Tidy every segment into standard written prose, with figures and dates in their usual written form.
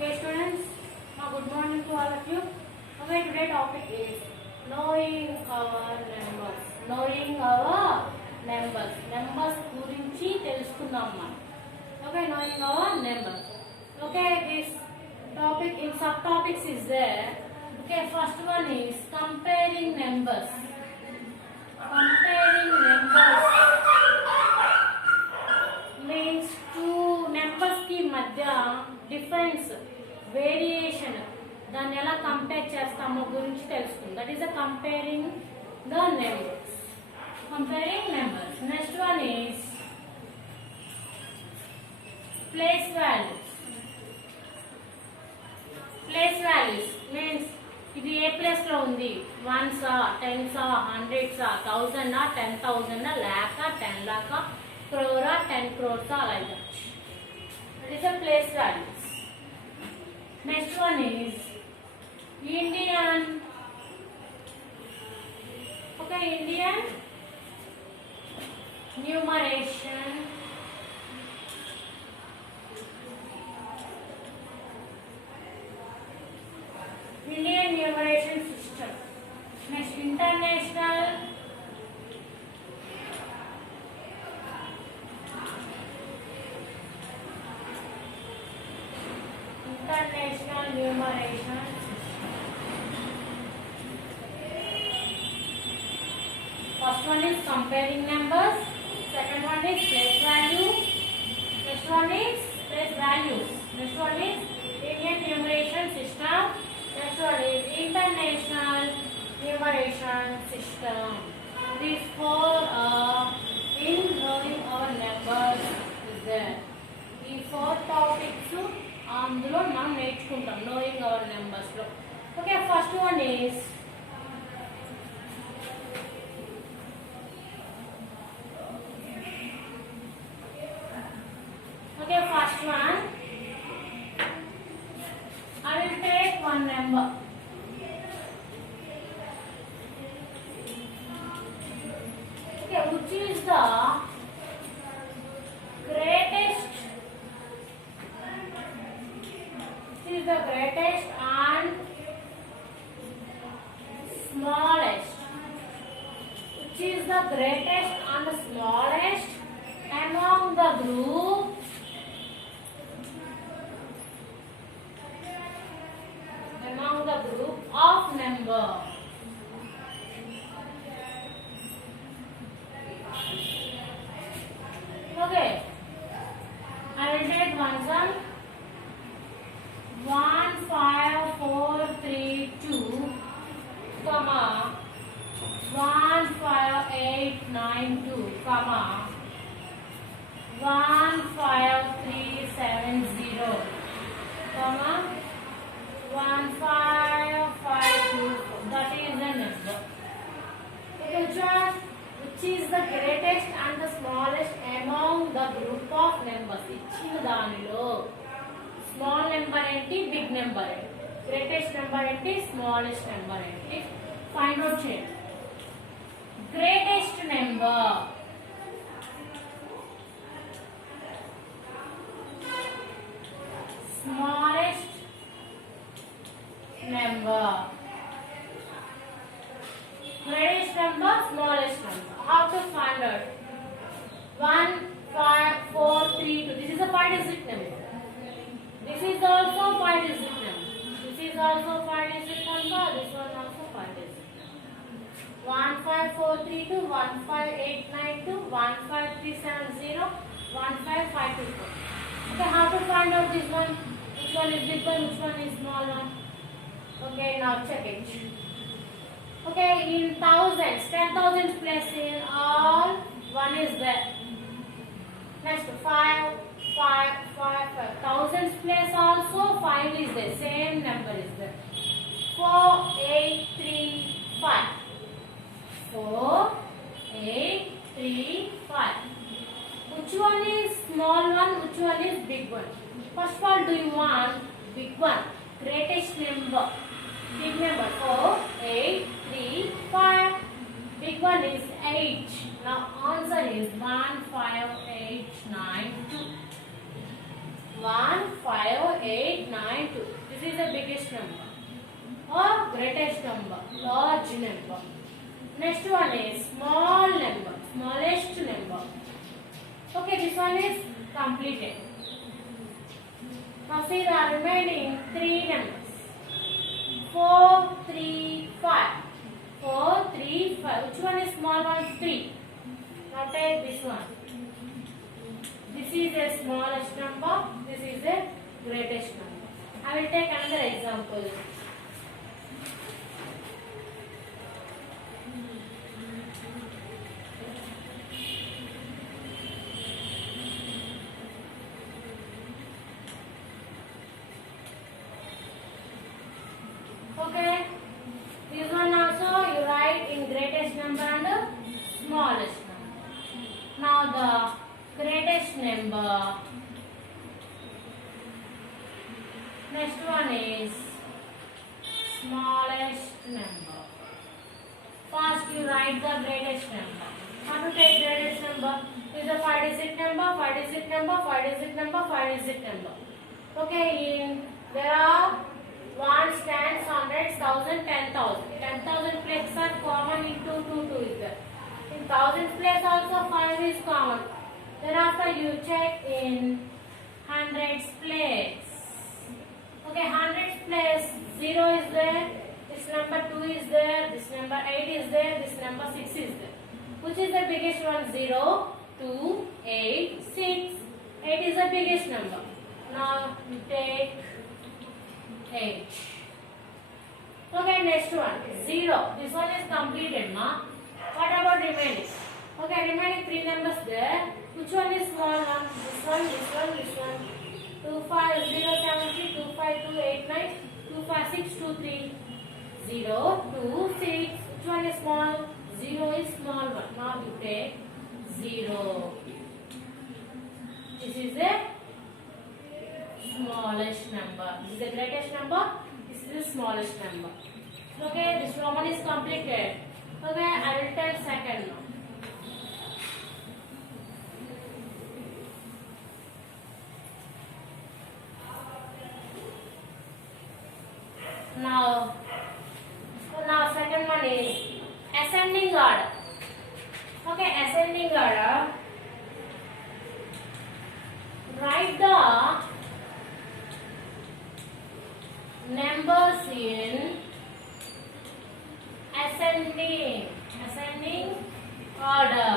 Okay, students. Good morning to all of you. Okay, today topic is knowing our numbers. Knowing our numbers. Numbers గురించి తెలుసుకుందాం మనం. Okay, knowing our numbers. Okay, this topic in subtopics is there. Okay, first one is comparing numbers. Comparing numbers means two numbers की మధ్య difference variation దాన్ని ఎలా compare చేస్తామో గురించి తెలుస్తుంది. That is the comparing the numbers. Comparing numbers. Next one is place values. Place values means ఇది ఏ place లో ఉంది, 1s, 10s, 100s, 1000, 10,000, lakh, 10 lakh, crore, 10 crores, like that. That is the place values. Next one is Indian. Okay, Indian numeration. Indian numeration system. Next, international. International numeration system. First one is comparing numbers. Second one is place value. Next one is place values. Next one is Indian numeration system. Next one is international numeration system. These four in knowing our numbers is there. ఈ four topics అందులో మనం నేర్చుకుంటాం knowing our numbers లో. Okay, first one is okay first one I will take one number. Okay, which is the greatest? Which is the greatest and smallest? Which is the greatest and the smallest among the group? Among the group of number. Okay, I will take one sum. 15432, comma 15892, comma 15370, comma 15524. That is the number. Okay, which is the greatest and the smallest among the group of numbers? ఇచ్చిన దానిలో small number ఏంటి, big number ఏంటి, greatest number ఏంటి, smallest number ఏంటి, find out చేయండి. Greatest number smallest number. Greatest number, smallest number. How to find out? 15432. This is a 5-digit number. This is also 5-digit number. This is also 5-digit number. This one also 5-digit number. 15432, 15892, 15370, 15524. Okay, how to find out this one? Which one is big one? Which one is small one? Okay, now check it. Okay, in thousands, 10,000 place in all, one is there. Next, 5, 5, 5, 5. Thousands place also, 5 is there. Same number is there. 4, 8, 3, 5. 4, 8, 3, 5. Which one is small one? Which one is big one? First of all, do you want big one? Greatest number. Big number. 4, 8, 3, 5. Big one is 8. Now answer is 15892. 15892. 8, 9, 2. This is the biggest number or greatest number, large number. Next one is small number, smallest number. Okay, this one is completed. Now see the remaining 3 numbers. 4, 3, 5. 4, 3, 5. Which one is small one? 3. Now take this one. This is the smallest number. This is the greatest number. I will take another example. Okay, this one also you write in greatest number and smallest number. Now the greatest number. Next one is smallest number. First you write the greatest number. How to take greatest number? Is a 5-digit number, 5-digit number, 5-digit number, 5-digit number. Okay, there are ones, tens, hundreds, thousand, 10,000. 10,000 places are common in 2 is there. In thousands place also 5 is common. Thereafter you check in hundreds place. Okay, hundreds place 0 is there. This number 2 is there. This number 8 is there. This number 6 is there. Which is the biggest one? 0, 2, 8, 6. 8 is the biggest number. Now you take 8. Okay, next one 0. This one is completed, ma. What about remaining? Okay, remaining 3 numbers there. Which one is small one? This one, this one, this one. 2, 5, 0, 7, 3, 2, 5, 2, 8, 9, 2, 5, 6, 2, 3, 0, 2, 6. Which one is small? 0 is small one. Now you take 0. This is the smallest number. This is the greatest number. This is the smallest number. Okay, this Roman is completed. Okay, I will tell second now. Now second one is ascending order. Okay, ascending order. Write the numbers in ascending order.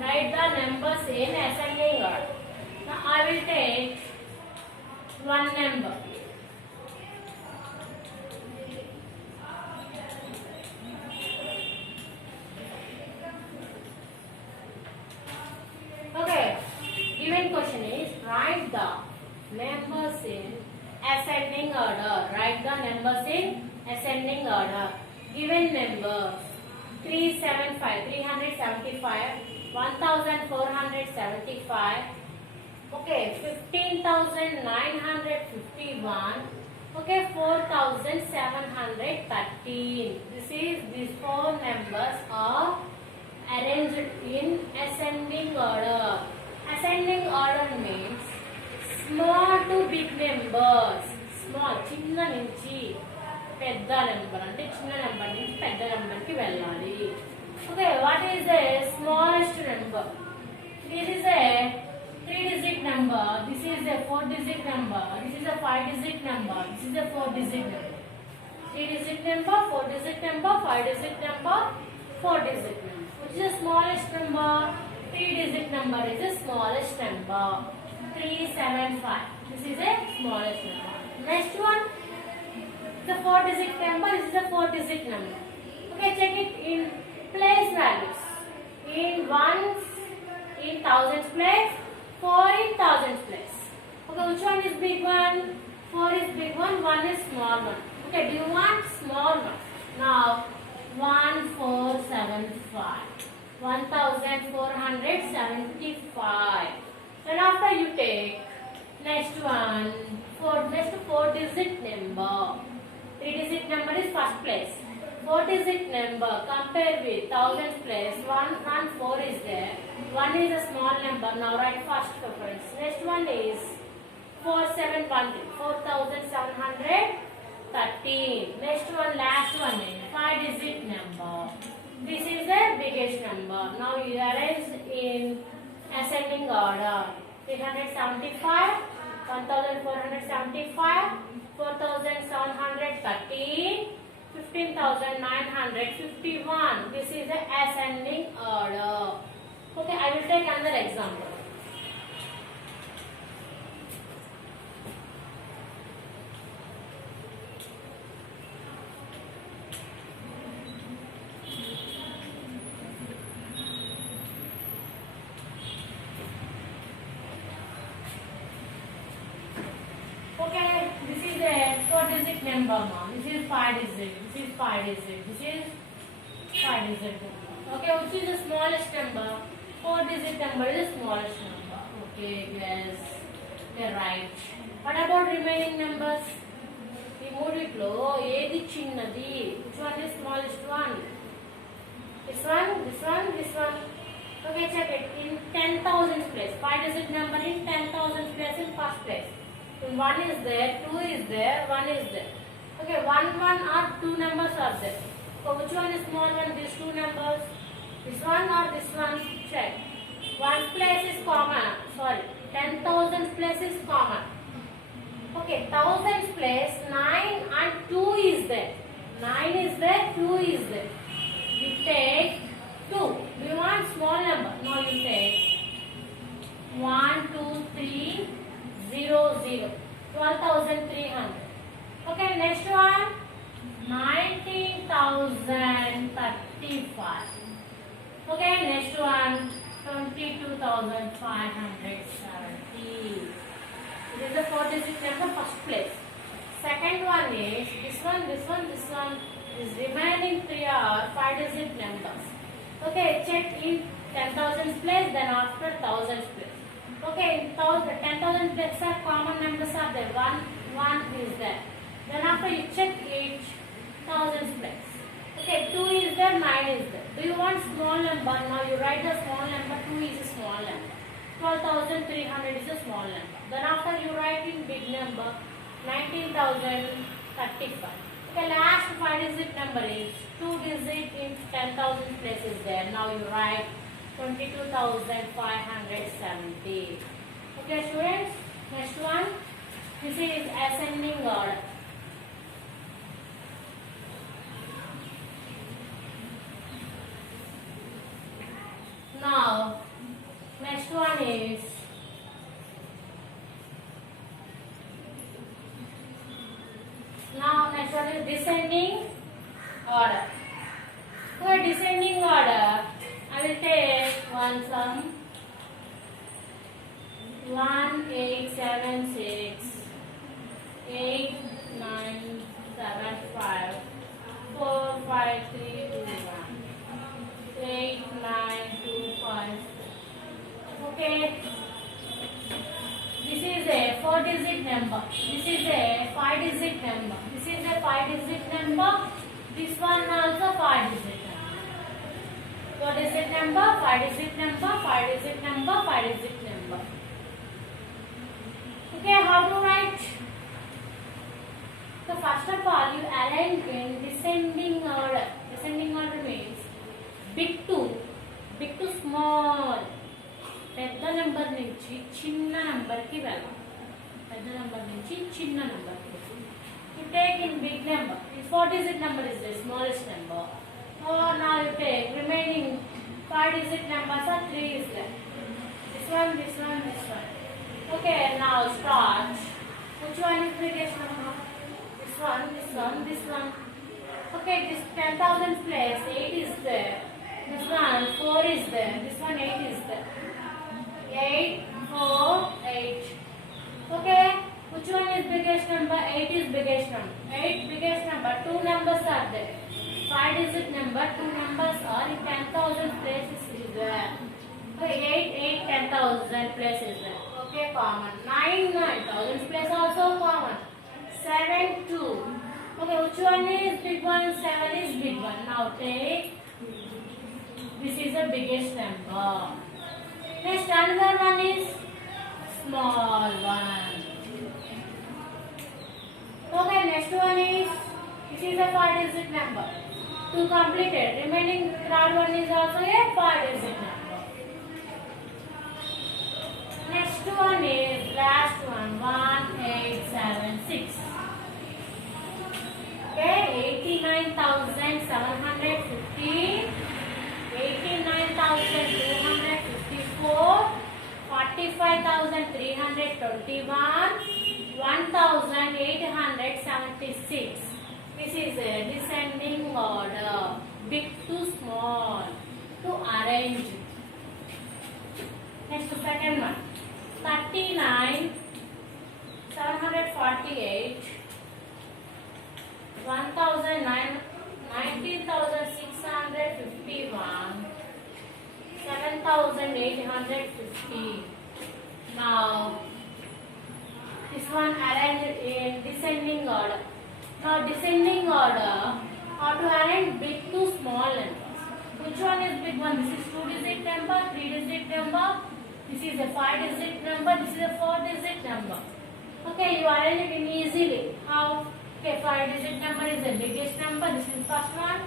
Write the numbers in ascending order. Now I will take one number. Okay, given question is write the numbers in ascending order. Write the numbers in ascending order. Given numbers 375, 375, 1475, okay, 15,951, okay, 4,713. These 4 numbers are arranged in ascending order. Ascending order means small to big numbers. Small, చిన్న నుంచి పెద్ద number అంటే చిన్న number నుంచి పెద్ద number కి వెళ్ళాలి. Okay, what is the smallest number? This is a 3-digit number. This is a 4-digit number. This is a 5-digit number. This is a 4-digit number. 3-digit number, 4-digit number, 5-digit number, 4-digit number. Which is the smallest number? 3-digit number is the smallest number. 375. This is a smallest number. Next one, the 4-digit number. This is a 4-digit number. Okay, check it in place values. In ones, in thousands place, 4 in thousands place. Okay, which one is big one? 4 is big one, 1 is small one. Okay, do you want small one? Now, 1475. 1475. Then after you take next one, next 4-digit number. 3-digit number is first place. 4-digit number compare with thousands place. 1 4 is there. 1 is a small number. Now write first preference. Next one is 4713. 4713. Next one, last one is 5-digit number. This is the biggest number. Now you arrange in ascending order. 375, 1475, 4713, 15951. This is the ascending order. Okay, I will take another example. Okay, this is a 4-digit number, ma'am. This is 5-digit. This is 5-digit. This is 5-digit. Okay, which is the smallest number? 4-digit number is the smallest number. Okay, yes, you're right. What about remaining numbers? ఈ మూడిట్లో ఏది చిన్నది? Which one is smallest one? This one, this one, this one. Okay, check it. In 10,000 place, 5-digit number in 10,000 place in first place. One is there, two is there, one is there. Okay, one or two numbers are there. So which one is small one? These two numbers. This one or this one? Check. One place is common. Sorry, 10,000 place is common. Okay, 1000 place 9 and 2 is there. 9 is there, 2 is there. You take 2. Do you want small number? No, you take 1, 2, 3, 0, 0. 12,300. Okay, next one 19,035. Okay, next one 22,570. This is the 4-digit number first place. Second one is this one, this one, this one. Is remaining 3 are 5-digit numbers. Okay, check in 10,000 place, then after 1,000 place. Okay, 10,000 places are common numbers are there. 1 is there. Then after you check each 1,000 place. Okay, 2 is there, 9 is there. Do you want small number? Now you write the small number. 2 is a small number. 12,300 is a small number. Then after you write in big number 19,035. Okay, last 5-digit number is 2-digit in 10,000 places there. Now you write 22,570. Okay, students, next one. This is ascending order. Now, next one is descending order. For descending order, I will take one sum 1876 8975 45321 8925. Okay, this is a 4-digit number. This is a 5-digit number. This is a 5-digit number. This one also 5-digit number. 4-digit number, 5-digit number, 5-digit number, 5-digit number. Okay, how to write? So first of all, you arrange in descending order. Descending order means big to small. పెద్ద number నుంచి చిన్న నంబర్కి వెళ్ళాలి. పెద్ద number నుంచి చిన్న నంబర్కి. You take in big number. This 4-digit number is the smallest number. So now you take remaining 5-digit numbers are 3 is there. This one, this one, this one. Okay, now start. Which one is biggest number? This one, this one, this one. Okay, this 10,000 place 8 is there. This one 4 is there. This one 8 is there. 8, 4, 8. Okay, which one is biggest number? 8 is biggest number. 8 biggest number. 2 numbers are there. 5-digit number. 2 numbers are in 10,000 places is there. Okay, 8, 10,000 places there. Okay, common. 9,000 place also common. 7, 2. Okay, which one is big one? 7 is big one. Now take. This is the biggest number. Next, another one is small one. next one is, this is a 5-digit number. To complete it, remaining third one is also a 5-digit number. Next one is last one, 1876. Okay, 89,750, 89,254, 45,321, 1,876. This is a descending order, big to small, to arrange. Next, second one, 39,748, 19,651, 7,850. Now, this one arranged in descending order. Now, descending order, how to arrange big to small numbers. Which one is big one? This is 2-digit number, 3-digit number. This is a 5-digit number. This is a 4-digit number. Okay, you arrange it in easily. How? Okay, 5-digit number is the biggest number. This is first one.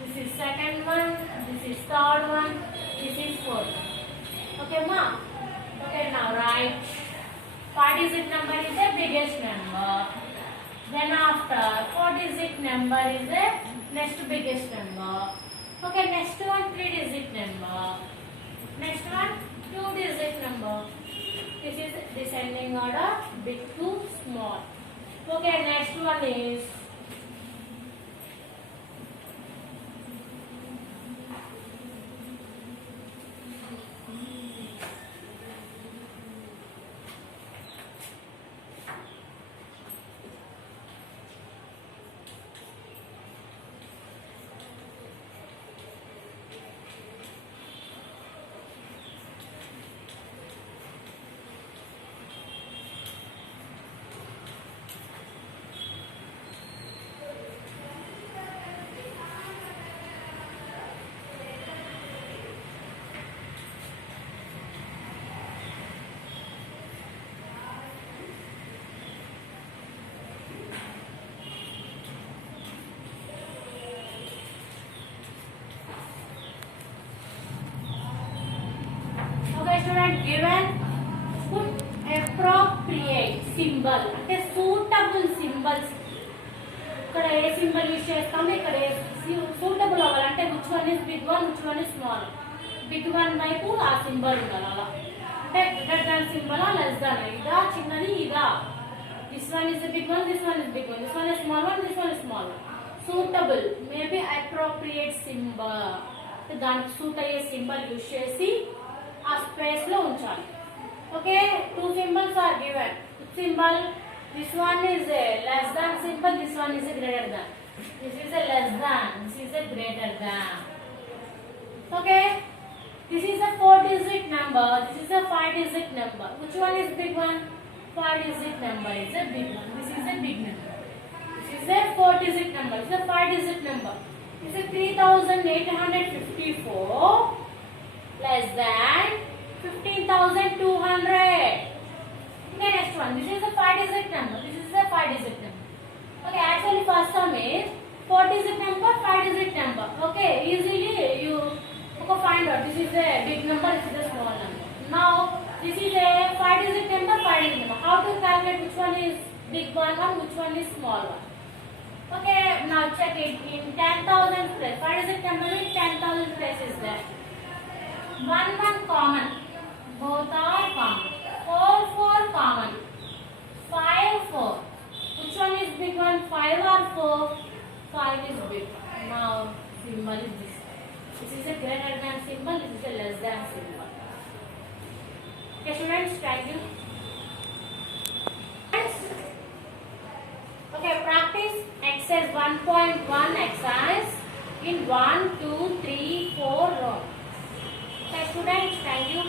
This is second one. This is third one. This is fourth one. Okay, ma? Okay, now write. 5-digit number is the biggest number. Then after 4-digit number is the next biggest number. Okay, next one 3-digit number. Next one 2-digit number. This is descending order, big to small. Okay, next one is student given put appropriate symbol అంటే suitable symbols ఇక్కడ ఏ symbol use చేస్తాము ఇక్కడ suitable అవ్వాలంటే which one is big one which one is small big one వైపు ఆ symbol ఉండాలి అలా అంటే greater than symbol less than ఇదా చిన్నది ఇదా this one is the big one this one is big one this one is small one this one is small one suitable maybe appropriate symbol దానికి suit అయ్యే symbol use చేసి ఆ space లో ఉంచాలి okay two symbols are given symbol this one is a less than symbol this one is a greater than this is a less than this is a greater than okay this is a 4-digit number this is a 5-digit number which one is big one 5-digit number is a big one this is a big number this is a 4-digit number this is a 5-digit number this is 3,854 less than 15,200. Okay, next one. This is a 5-digit number. This is a 5-digit number. Okay, actually first term is 4-digit number, 5-digit number. Okay, easily you find out. This is a big number. This is a small number. Now this is a 5-digit number, 5-digit number. How to calculate which one is big one, which one is small one? Okay, now check it in 10,000 place. 5-digit number in 10,000 place is there. 1 common. Both are common. 4 common. 5 4. Which one is big one? 5 or 4? 5 is big. Now symbol is this. This is a greater than symbol. This is a less than symbol. Okay, students, thank you. Okay, practice exercise 1.1 exercise in 1, 2, 3, 4 rows. Okay, students, thank you.